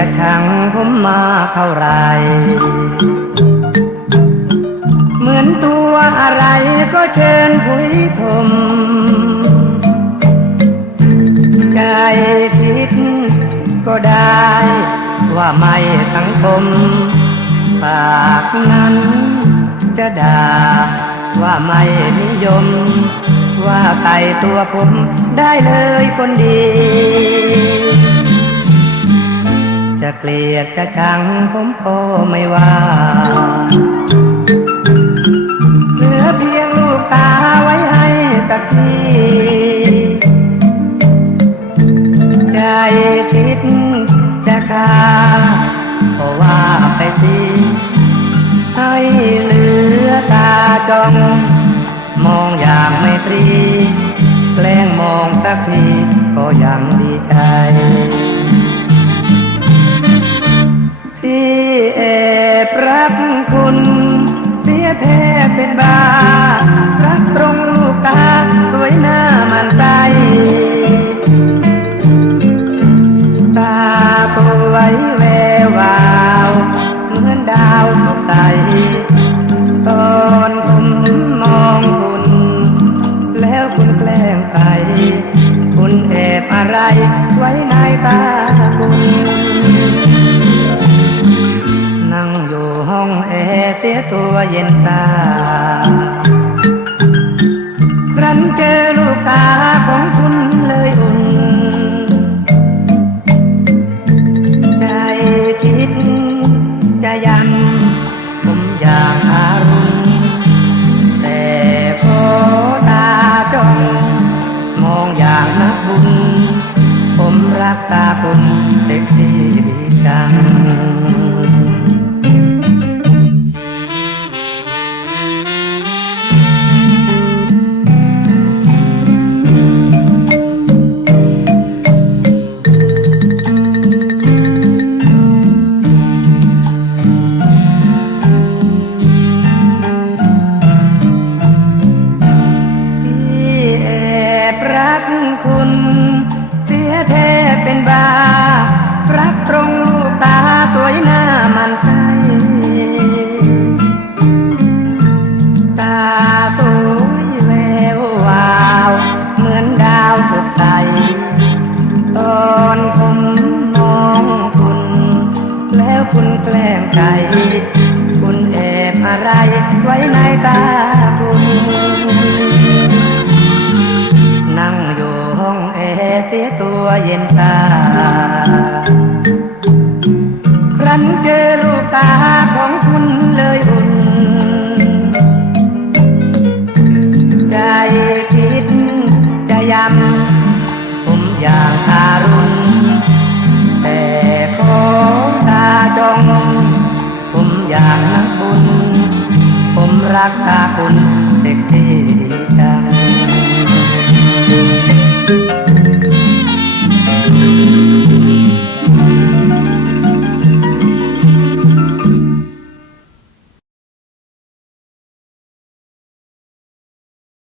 จะชังผมมาเท่าไหรเหมือนตัวอะไรก็เชิญถุยทม ใจคิดก็ได้ว่าไม่สังคม ปากนั้นจะด่าว่าไม่นิยม ว่าใส่ตัวผมได้เลยคนดี จะเกลียดจะชังผมก็ไม่ว่าเหลือเพียงลูกตาไว้ให้สักที ใจคิดจะฆ่าก็ว่าไปสิให้เหลือตาจอง มองอย่างไม่ตรี แกล้งมองสักทีก็ยัง ที่แอบรักคุณ เสียแทบเป็นบารักตรงลูกตา สวยหน้ามันใจตาสวยแวววาวเหมือนดาวสดใสตอนผมมองคุณ แล้วคุณแกล้งใครคุณแอบอะไรไว้ในตาคุณ ร์เแล้วคุณแกล้งใจ คุณแอบอะไรไว้ในตาคุณ นั่งอยู่ห้องแอร์เสียตัวเย็นตาครั้นเจอ ผมอยากนักบุญ ผมรักตาคุณเซ็กซี่ดี